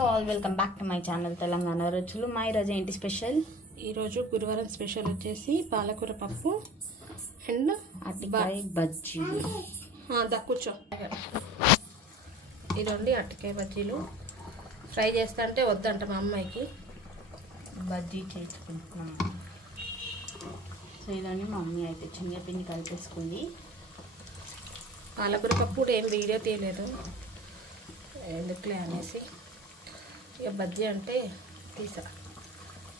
All welcome back to my channel Telangana రుచులు. మా ఈరోజు ఏంటి స్పెషల్? ఈరోజు గురువారం స్పెషల్ వచ్చేసి పాలకూర పప్పు అండ్ అరటికాయ బజ్జీలు. కూర్చో. ఇదండి అరటికాయ బజ్జీలు. ఫ్రై చేస్తా అంటే వద్దంట మా అమ్మాయికి. బజ్జీ చేసుకుంటున్నాం. సో ఇదండి మా మమ్మీ అయితే శనగపిండి కలిపేసుకుంది. పాలకూర పప్పు కూడా ఏం వీడియో తీయలేదు ఎందుకులే అనేసి. ఇక బజ్జీ అంటే తీసా.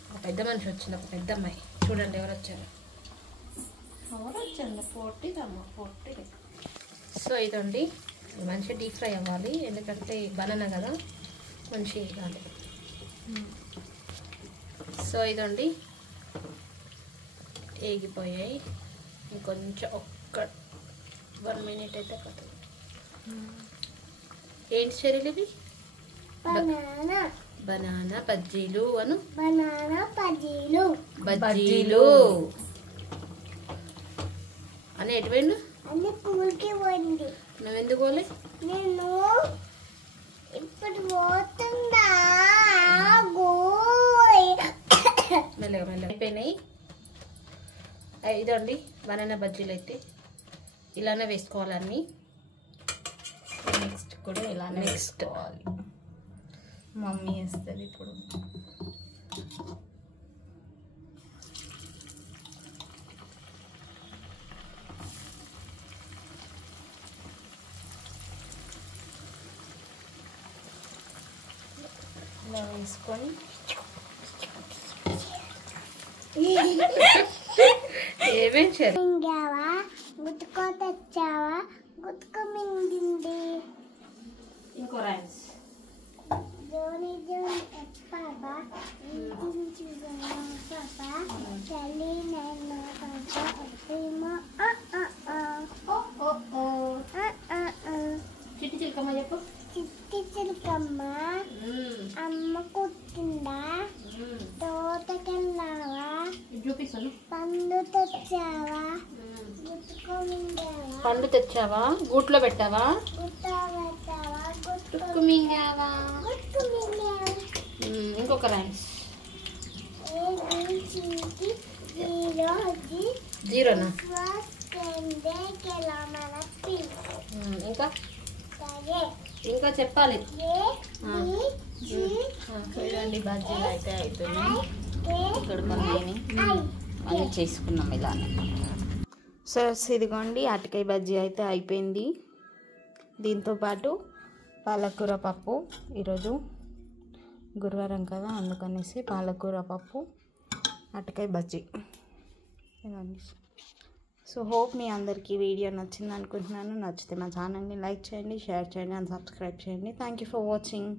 ఒక పెద్ద మనిషి వచ్చింది, ఒక పెద్ద అమ్మాయి. చూడండి ఎవరు వచ్చారు. సో ఇదండి మంచిగా డీప్ ఫ్రై అవ్వాలి, ఎందుకంటే బనానా కదా మంచిగా ఇవ్వాలి. సో ఇదండి ఏగిపోయాయి. ఇంకొంచెం ఒక్క 1 మినిట్ అయితే పడుతుంది. ఏంటి చర్యలు ఇవి? బనానా బజ్జీలు అను. బజ్జీలు అని ఎటు పోయిండు? నువ్వెందుకు పోలే? నేను ఇప్పుడు పోతుందా? మెల్లగా మెల్లగా అయిపోయినాయి. ఇదండి బనానా బజ్జీలు అయితే ఇలానే వేసుకోవాలన్నీ. నెక్స్ట్ కూడా ఇలానే వేసుకోవాలి. మమ్మీ వేస్తుంది ఇప్పుడు. ఇలా వేసుకొని ఏమేం చేయాలి? మింగావా? గుట్టుకో తెచ్చావా? గుట్టుకో మింగింది. ఇంకో రైస్. జోని జోని ఎప్పాబా ఇంటించి పాపా చలి నేను పాపా ఎప్పేమో చిట్టి చిలకమ్మ చెప్పు. చిట్టి చిలకమ్మ అమ్మ కుట్టిందా? తోటకెళ్ళావా? చూపిస్తాను. పండు తెచ్చావా? గుట్టుకో మింగావా? పండు తెచ్చావా? గూట్లో పెట్టావా? గుట్ట పెట్టావా? తుక్కు మింగావా? గుట్టు మింగావా? ఇంకొక రైస్. జీరోనా? ఇంకా ఇంకా చెప్పాలి. చూడండి బజ్జీలు అయితే అవుతున్నాయి. ఇక్కడ కొన్ని అన్నీ చేసుకున్నాం ఇలానే. సో ఇదిగోండి అరటికాయ బజ్జీ అయితే అయిపోయింది. దీంతోపాటు పాలకూర పప్పు. ఈరోజు గురువారం కదా అందుకనేసి పాలకూర పప్పు అరటికాయ బజ్జీ ఇదండి. సో హోప్ మీ అందరికీ వీడియో నచ్చింది అనుకుంటున్నాను. నచ్చితే మా ఛానల్ని లైక్ చేయండి, షేర్ చేయండి అండ్ సబ్స్క్రైబ్ చేయండి. Thank you for watching.